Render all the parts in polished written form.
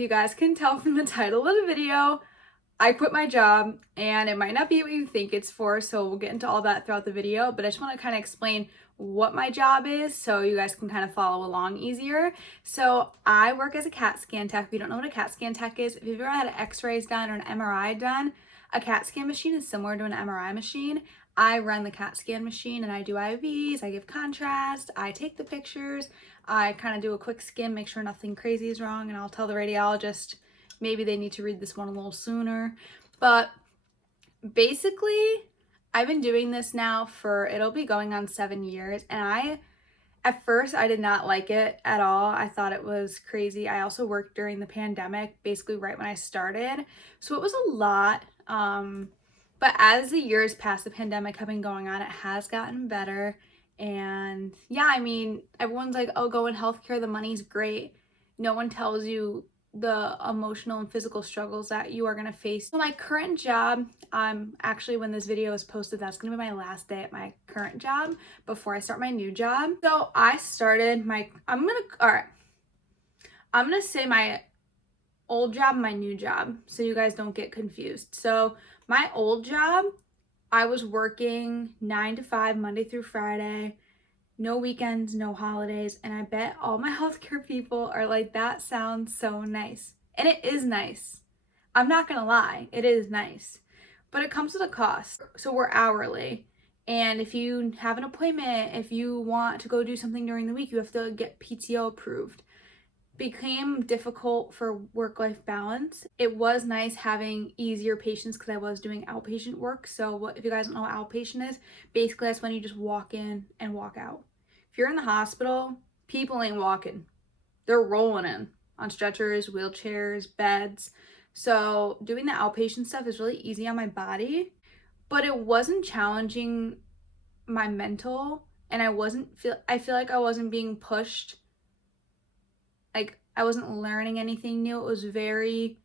you guys can tell from the title of the video, I quit my job, and it might not be what you think it's for, so we'll get into all that throughout the video, but I just want to kind of explain what my job is so you guys can kind of follow along easier. So I work as a CAT scan tech. If you don't know what a CAT scan tech is, if you've ever had x-rays done or an MRI done, a CAT scan machine is similar to an MRI machine. I run the CAT scan machine and I do IVs, I give contrast, I take the pictures, I kind of do a quick skim, make sure nothing crazy is wrong, and I'll tell the radiologist maybe they need to read this one a little sooner. But basically, I've been doing this now for, it'll be going on 7 years, and at first I did not like it at all. I thought it was crazy. I also worked during the pandemic, basically right when I started, so it was a lot. But as the years past the pandemic have been going on, it has gotten better. And yeah, I mean, everyone's like, oh, go in healthcare, the money's great. No one tells you the emotional and physical struggles that you are going to face. So my current job, actually when this video is posted, that's going to be my last day at my current job before I start my new job. So I started I'm going to say my old job, my new job, so you guys don't get confused. So my old job, I was working 9 to 5, Monday through Friday, no weekends, no holidays, and I bet all my healthcare people are like, that sounds so nice. And it is nice. I'm not gonna lie, it is nice. But it comes with a cost. So we're hourly. And if you have an appointment, if you want to go do something during the week, you have to get PTO approved. Became difficult for work-life balance. It was nice having easier patients because I was doing outpatient work. So if you guys don't know what outpatient is, basically that's when you just walk in and walk out. If you're in the hospital, people ain't walking. They're rolling in on stretchers, wheelchairs, beds. So doing the outpatient stuff is really easy on my body, but it wasn't challenging my mental, and I feel like I wasn't being pushed. Like, I wasn't learning anything new. It was very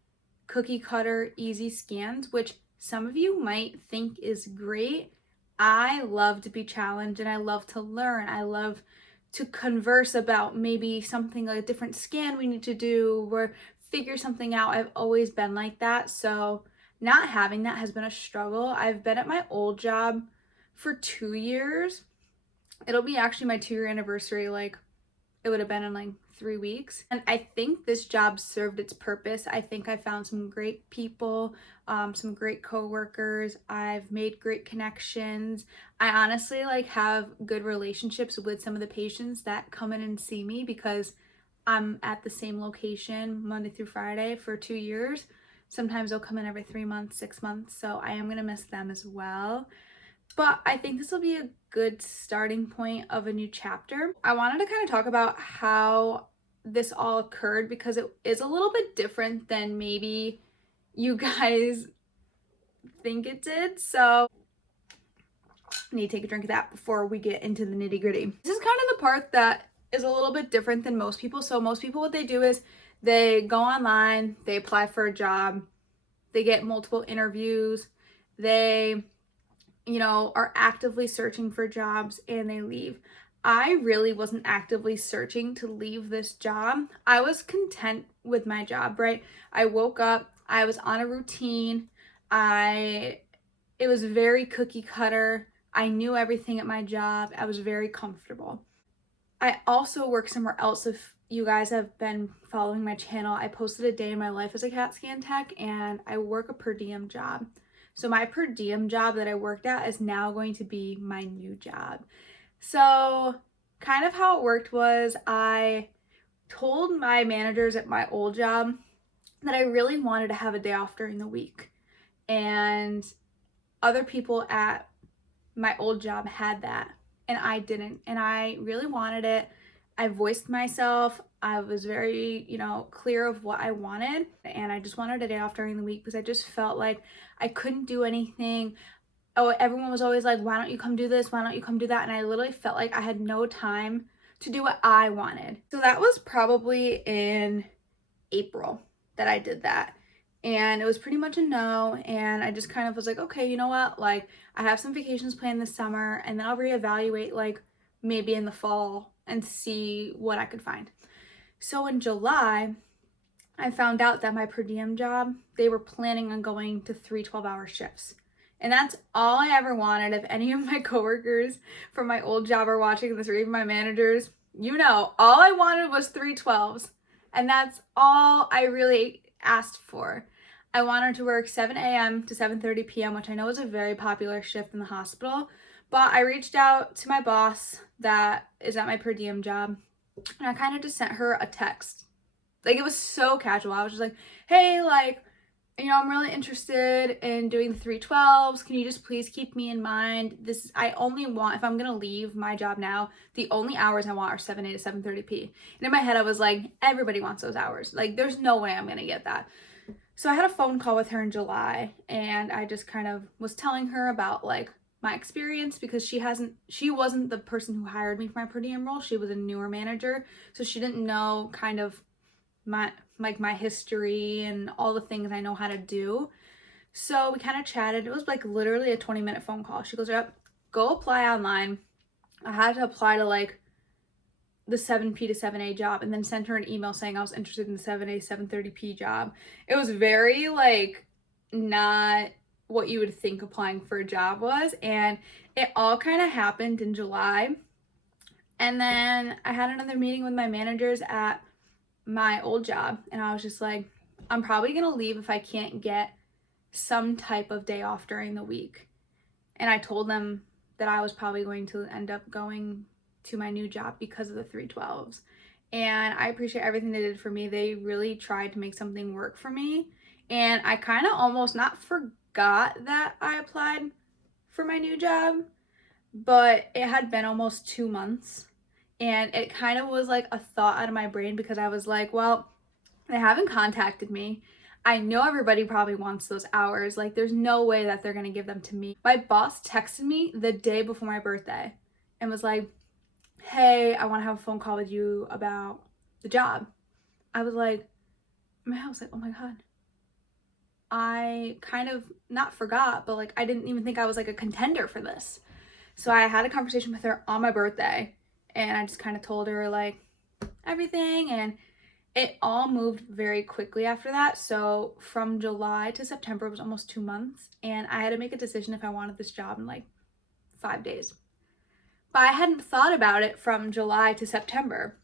cookie cutter, easy scans, which some of you might think is great. I love to be challenged and I love to learn. I love to converse about maybe something like a different scan we need to do or figure something out. I've always been like that. So not having that has been a struggle. I've been at my old job for 2 years. It'll be actually my 2-year anniversary. Like, it would have been in like 3 weeks. And I think this job served its purpose. I think I found some great people, some great coworkers. I've made great connections. I honestly have good relationships with some of the patients that come in and see me because I'm at the same location Monday through Friday for 2 years. Sometimes they'll come in every 3 months, 6 months. So I am gonna miss them as well. But I think this will be a good starting point of a new chapter. I wanted to kind of talk about how this all occurred because it is a little bit different than maybe you guys think it did. So I need to take a drink of that before we get into the nitty-gritty. This is kind of the part that is a little bit different than most people. So most people, what they do is they go online, they apply for a job, they get multiple interviews, they are actively searching for jobs, and they leave. I really wasn't actively searching to leave this job. I was content with my job, right? I woke up, I was on a routine. It was very cookie cutter. I knew everything at my job. I was very comfortable. I also work somewhere else. If you guys have been following my channel, I posted a day in my life as a CAT scan tech, and I work a per diem job. So my per diem job that I worked at is now going to be my new job. So kind of how it worked was I told my managers at my old job that I really wanted to have a day off during the week. And other people at my old job had that, and I didn't. And I really wanted it. I voiced myself. I was very, clear of what I wanted, and I just wanted a day off during the week because I just felt like I couldn't do anything. Oh, everyone was always like, why don't you come do this? Why don't you come do that? And I literally felt like I had no time to do what I wanted. So that was probably in April that I did that. And it was pretty much a no. And I just kind of was like, okay, you know what? Like, I have some vacations planned this summer, and then I'll reevaluate maybe in the fall and see what I could find. So in July, I found out that my per diem job, they were planning on going to 3 12-hour shifts. And that's all I ever wanted. If any of my coworkers from my old job are watching this, or even my managers, you know, all I wanted was 3 12s. And that's all I really asked for. I wanted to work 7 a.m. to 7:30 p.m., which I know is a very popular shift in the hospital. But I reached out to my boss that is at my per diem job, and I kind of just sent her a text. Like, it was so casual. I was just like, hey, like, you know, I'm really interested in doing the 3 12s. Can you just please keep me in mind? I only want, if I'm going to leave my job now, the only hours I want are 7 a to 7:30 p. And in my head, I was like, everybody wants those hours. Like, there's no way I'm going to get that. So I had a phone call with her in July, and I just kind of was telling her about like my experience, because she wasn't the person who hired me for my per diem role. She was a newer manager, so she didn't know kind of my history and all the things I know how to do. So we kind of chatted. It was like literally a 20-minute phone call. She goes, yep, go apply online. I had to apply to like the 7P to 7A job, and then sent her an email saying I was interested in the 7A 7:30 p job. It was very like not what you would think applying for a job was, and it all kind of happened in July. And then I had another meeting with my managers at my old job, and I was just like, I'm probably gonna leave if I can't get some type of day off during the week. And I told them that I was probably going to end up going to my new job because of the 3 12s. And I appreciate everything they did for me. They really tried to make something work for me. And I kind of almost not forgot that I applied for my new job, but it had been almost 2 months. And it kind of was like a thought out of my brain, because I was like, well, they haven't contacted me. I know everybody probably wants those hours. Like, there's no way that they're going to give them to me. My boss texted me the day before my birthday and was like, hey, I want to have a phone call with you about the job. I was like, oh my God. I kind of not forgot, but like, I didn't even think I was like a contender for this. So I had a conversation with her on my birthday, and I just kind of told her like everything, and it all moved very quickly after that. So from July to September was almost 2 months, and I had to make a decision if I wanted this job in like 5 days. But I hadn't thought about it from July to September.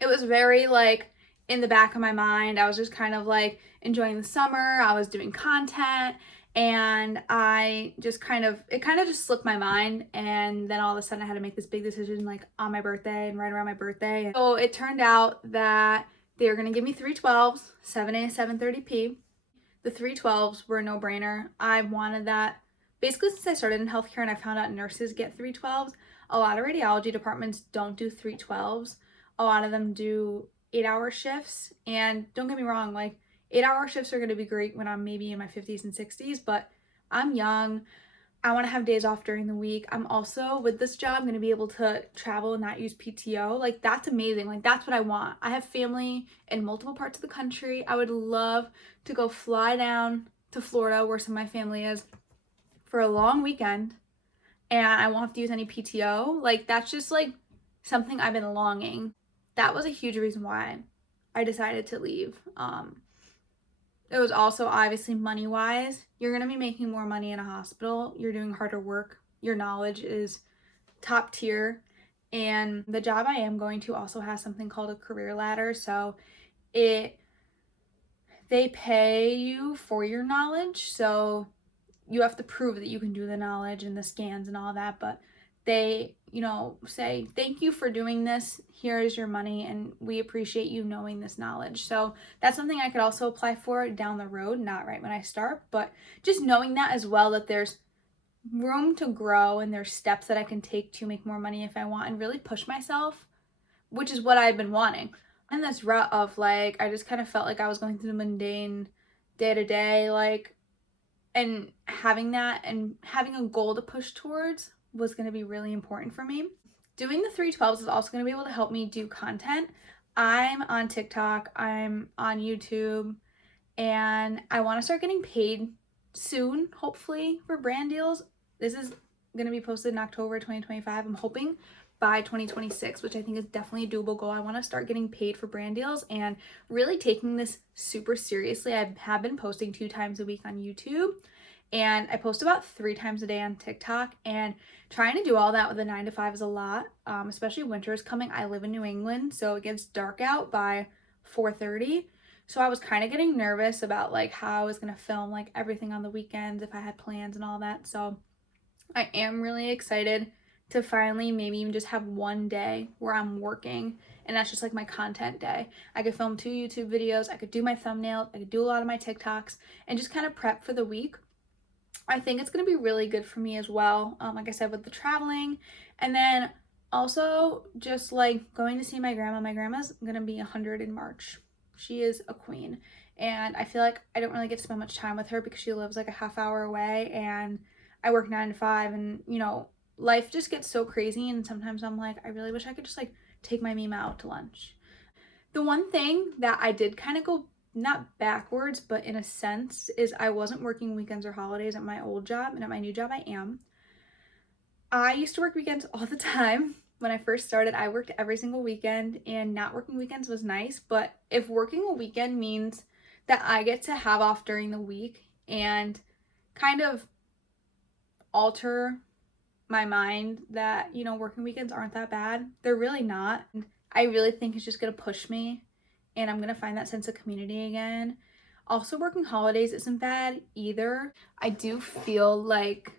It was very like in the back of my mind. I was just kind of like enjoying the summer. I was doing content, and it kind of just slipped my mind. And then all of a sudden I had to make this big decision like on my birthday and right around my birthday. So it turned out that they were going to give me 3 12s, 7A to 7:30 p. The 3 12s were a no-brainer. I wanted that basically since I started in healthcare, and I found out nurses get 3 12s. A lot of radiology departments don't do 3 12s. A lot of them do 8-hour shifts. And don't get me wrong, like 8-hour shifts are going to be great when I'm maybe in my 50s and 60s, but I'm young. I want to have days off during the week. I'm also, with this job, going to be able to travel and not use PTO. Like, that's amazing. Like, that's what I want. I have family in multiple parts of the country. I would love to go fly down to Florida, where some of my family is, for a long weekend, and I won't have to use any PTO. Like, that's just like something I've been longing. That was a huge reason why I decided to leave. It was also obviously money-wise. You're going to be making more money in a hospital. You're doing harder work. Your knowledge is top tier. And the job I am going to also has something called a career ladder. So they pay you for your knowledge. So you have to prove that you can do the knowledge and the scans and all that. But they, say, thank you for doing this. Here is your money, and we appreciate you knowing this knowledge. So that's something I could also apply for down the road, not right when I start, but just knowing that as well, that there's room to grow and there's steps that I can take to make more money if I want, and really push myself, which is what I've been wanting. In this rut of like, I just kind of felt like I was going through the mundane day to day, like, and having that and having a goal to push towards was going to be really important for me. Doing the 3 12s is also going to be able to help me do content. I'm on TikTok, I'm on YouTube, and I want to start getting paid soon, hopefully, for brand deals. This is going to be posted in October 2025. I'm hoping by 2026, which I think is definitely a doable goal. I want to start getting paid for brand deals and really taking this super seriously. I have been posting 2 times a week on YouTube, and I post about 3 times a day on TikTok, and trying to do all that with a 9 to 5 is a lot, especially winter is coming. I live in New England, so it gets dark out by 4:30. So I was kind of getting nervous about like how I was going to film like everything on the weekends if I had plans and all that. So I am really excited to finally maybe even just have one day where I'm working and that's just like my content day. I could film 2 YouTube videos, I could do my thumbnails, I could do a lot of my TikToks and just kind of prep for the week. I think it's going to be really good for me as well, like I said, with the traveling. And then also just like going to see my grandma. My grandma's going to be 100 in March. She is a queen. And I feel like I don't really get to spend much time with her because she lives like a half hour away and I work 9 to 5 and, you know, life just gets so crazy, and sometimes I'm like, I really wish I could just like take my Mima out to lunch. The one thing that I did kind of go not backwards, but in a sense, is I wasn't working weekends or holidays at my old job, and at my new job I am. I used to work weekends all the time. When I first started, I worked every single weekend, and not working weekends was nice, but if working a weekend means that I get to have off during the week and kind of alter my mind that, you know, working weekends aren't that bad. They're really not. I really think it's just going to push me and I'm going to find that sense of community again. Also, working holidays isn't bad either. I do feel like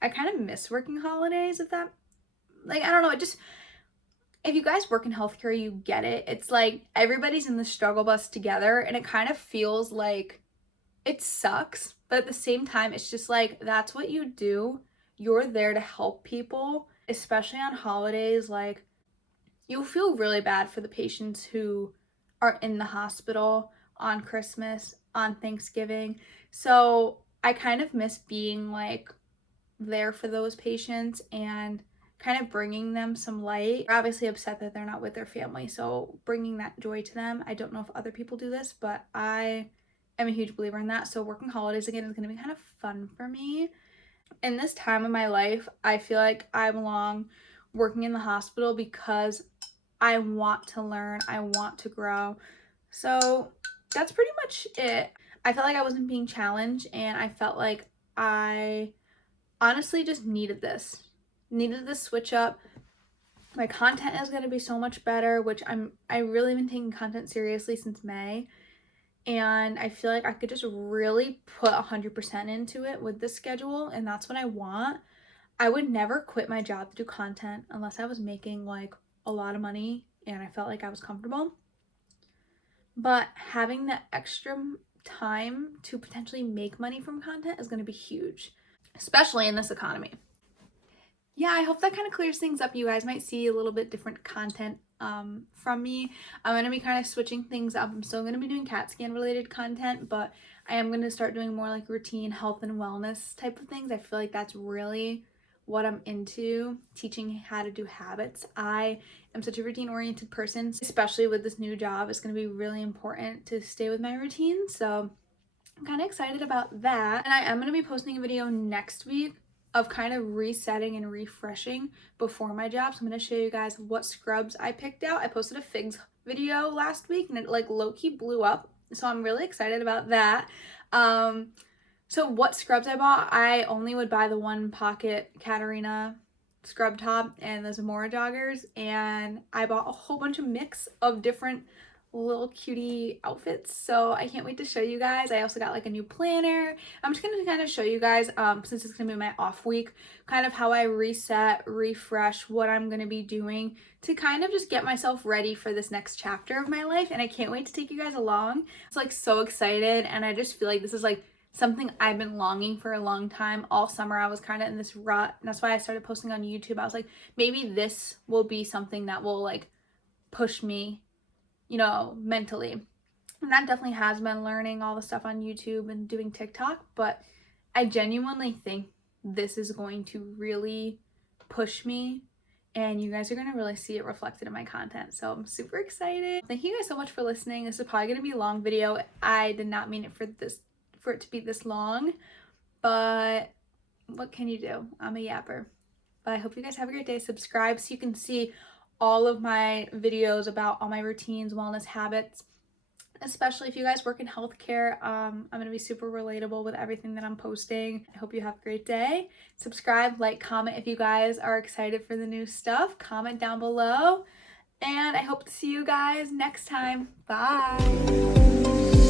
I kind of miss working holidays, if that, like, I don't know, it just, if you guys work in healthcare, you get it. It's like everybody's in the struggle bus together and it kind of feels like it sucks, but at the same time, it's just like, that's what you do. You're there to help people, especially on holidays. Like, you'll feel really bad for the patients who are in the hospital on Christmas, on Thanksgiving. So I kind of miss being like there for those patients and kind of bringing them some light. They're obviously upset that they're not with their family, so bringing that joy to them. I don't know if other people do this, but I am a huge believer in that. So working holidays again is going to be kind of fun for me. In this time of my life, I feel like I belong working in the hospital because I want to learn, I want to grow. So that's pretty much it. I felt like I wasn't being challenged, and I felt like I honestly just needed this switch up. My content is going to be so much better, which I really been taking content seriously since May. And I feel like I could just really put 100% into it with this schedule, and that's what I want. I would never quit my job to do content unless I was making like a lot of money and I felt like I was comfortable. But having that extra time to potentially make money from content is going to be huge, especially in this economy. Yeah, I hope that kind of clears things up. You guys might see a little bit different content from me. I'm going to be kind of switching things up. I'm still going to be doing CAT scan related content, but I am going to start doing more like routine health and wellness type of things. I feel like that's really what I'm into, teaching how to do habits. I am such a routine oriented person, especially with this new job. It's going to be really important to stay with my routine. So I'm kind of excited about that. And I am going to be posting a video next week of kind of resetting and refreshing before my job. So I'm going to show you guys what scrubs I picked out. I posted a figs video last week and it like low-key blew up. So I'm really excited about that. So what scrubs I bought, I only would buy the one pocket Katarina scrub top and the Zamora joggers. And I bought a whole bunch of mix of different little cutie outfits, so I can't wait to show you guys. I also got like a new planner. I'm just gonna kind of show you guys, since it's gonna be my off week, kind of how I reset, refresh, what I'm gonna be doing to kind of just get myself ready for this next chapter of my life. And I can't wait to take you guys along. It's like so excited, and I just feel like this is like something I've been longing for a long time. All summer I was kind of in this rut, and that's why I started posting on YouTube. I was like, maybe this will be something that will like push me, you know, mentally. And that definitely has been learning all the stuff on YouTube and doing TikTok, but I genuinely think this is going to really push me, and you guys are going to really see it reflected in my content. So I'm super excited. Thank you guys so much for listening. This is probably going to be a long video. I did not mean it for it to be this long, but what can you do? I'm a yapper. But I hope you guys have a great day. Subscribe so you can see all of my videos about all my routines, wellness habits, especially if you guys work in healthcare. I'm going to be super relatable with everything that I'm posting. I hope you have a great day. Subscribe, like, comment if you guys are excited for the new stuff. Comment down below. And I hope to see you guys next time. Bye.